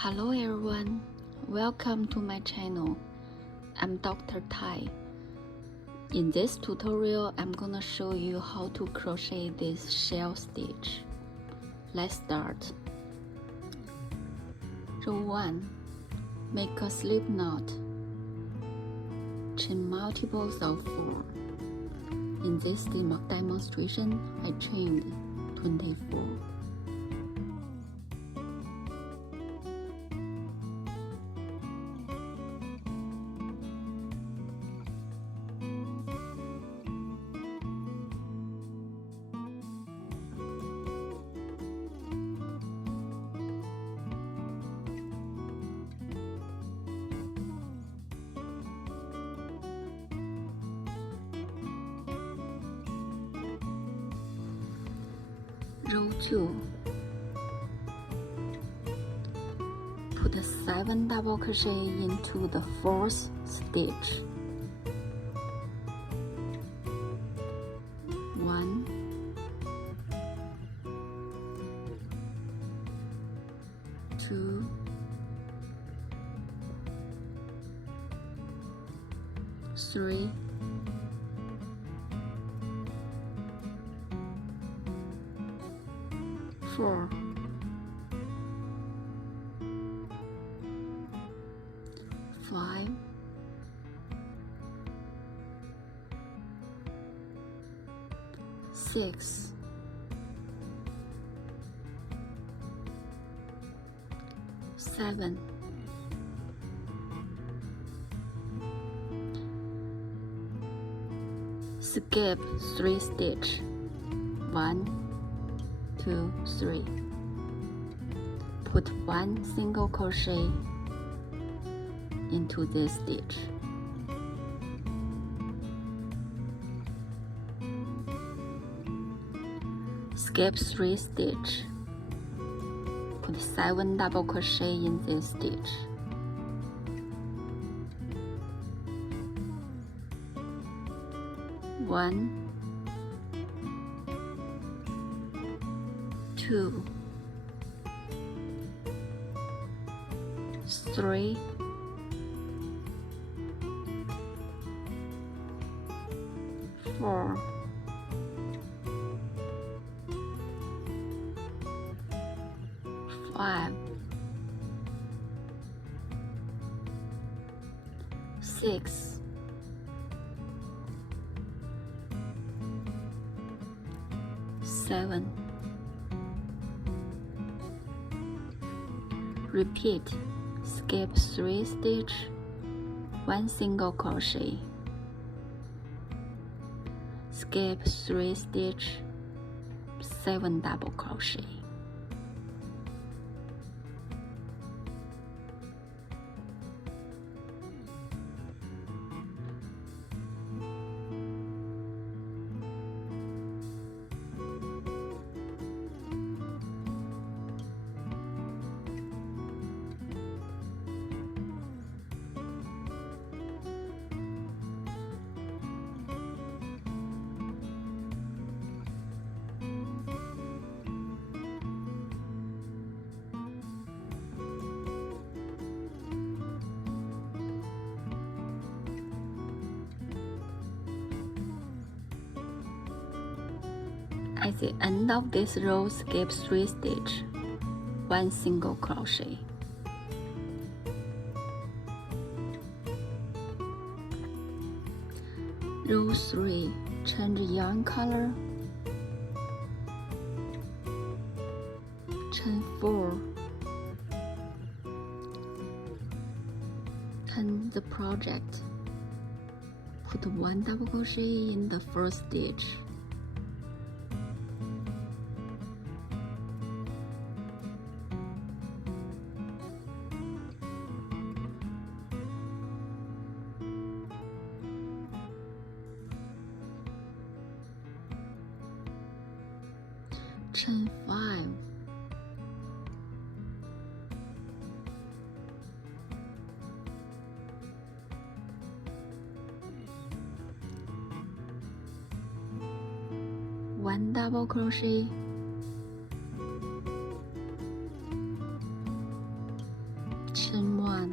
Hello everyone, welcome to my channel. I'm Dr. Tai. In this tutorial, I'm gonna show you how to crochet this shell stitch. Let's start. Row 1. Make a slip knot. Chain multiples of 4. In this demonstration, I chained 24. Row 2. Put 7 double crochet into the 4th stitch. 1, 2, 3, 4, 5, 6, 7, 'Skip 3 stitch. 1, 2, 3. Put 1 single crochet into this stitch. Skip 3 stitch. Put 7 double crochet in this stitch. One, 2, 3, 4, 5, 6, 7. Repeat. Skip 3 stitch, 1 single crochet. Skip 3 stitch, 7 double crochet. At the end of this row, skip 3 stitch, 1 single crochet. Row 3, change yarn color. Chain 4. Turn the project. Put 1 double crochet in the first stitch. Chain 5. One double crochet. chain 1,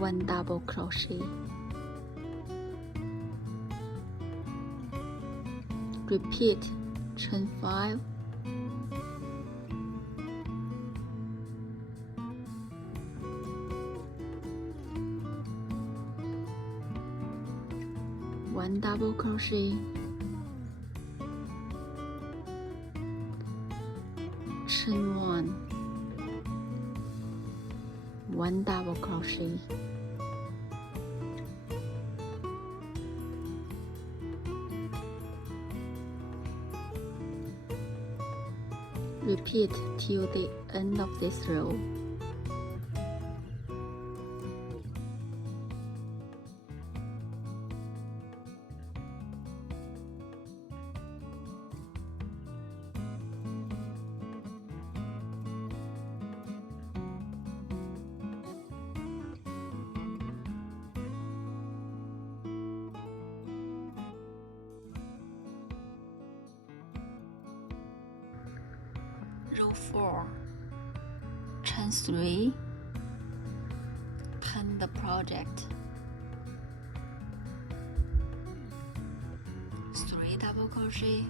1 double crochet, repeat chain 5, one double crochet, chain 1, 1 double crochet, repeat till the end of this row. Row 4, chain 3, pin the project, 3 double crochet,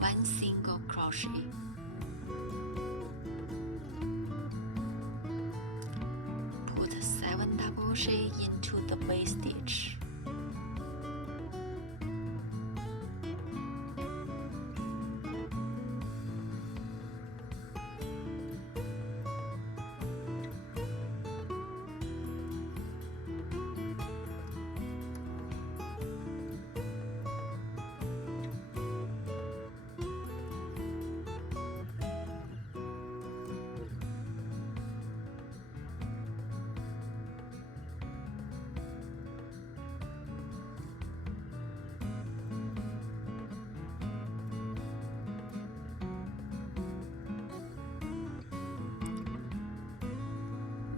one single crochet, put 7 double crochet into the base stitch,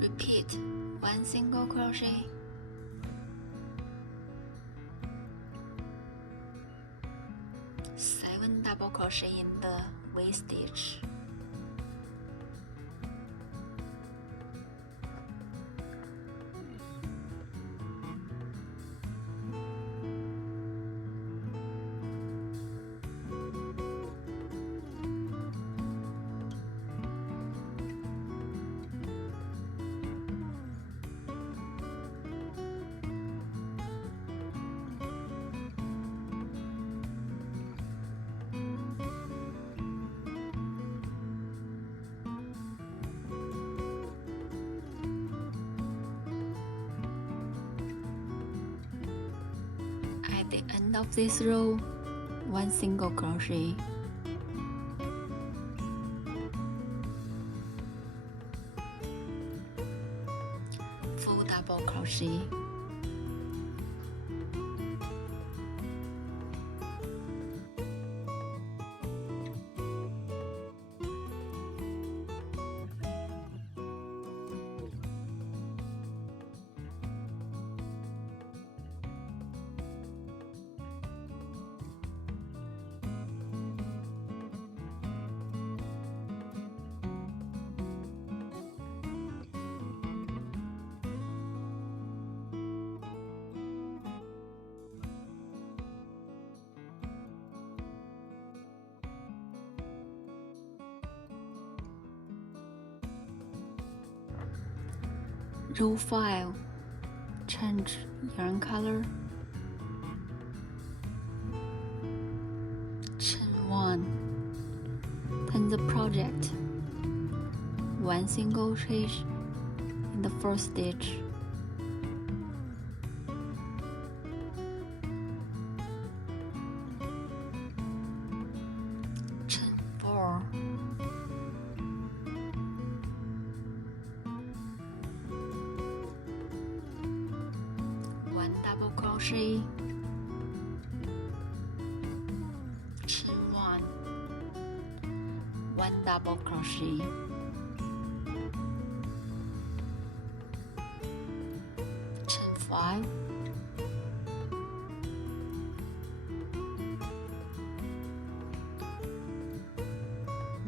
repeat 1 single crochet, seven double crochet in the V stitch, at the end of this row, 1 single crochet, four double crochet, row 5, change yarn color, chain 1, pin the project, 1 single crochet in the first stitch, chain 4, double crochet, chain 1 double crochet, chain 5,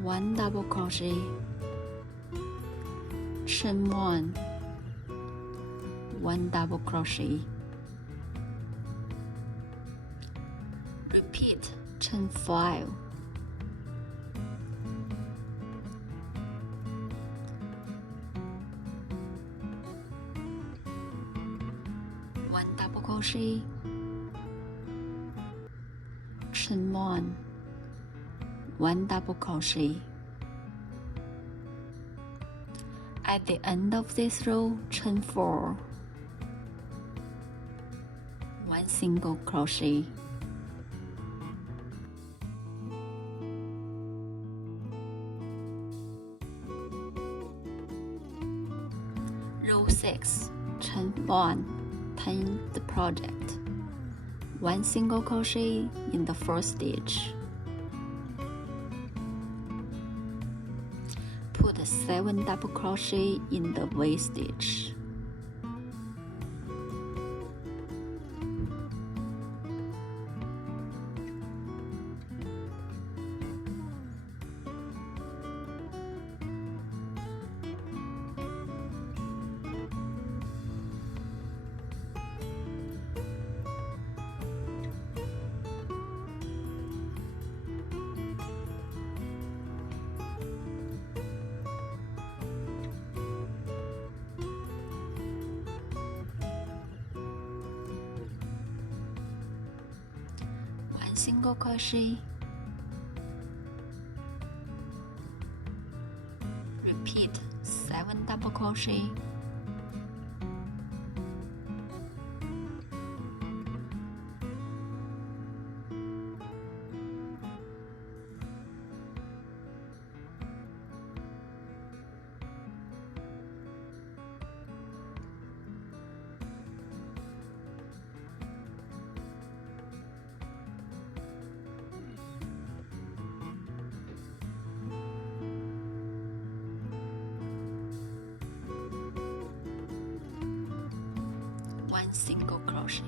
one double crochet, chain 1, 1 double crochet, repeat chain 5, one double crochet, chain 1, 1 double crochet. At the end of this row, chain 4, 1 single crochet. Row 6, chain 1, turn the project. 1 single crochet in the first stitch. Put 7 double crochet in the V stitch. Single crochet, repeat 7 double crochet, one single crochet.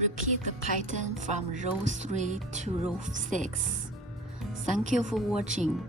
Repeat the pattern from row 3 to row 6. Thank you for watching.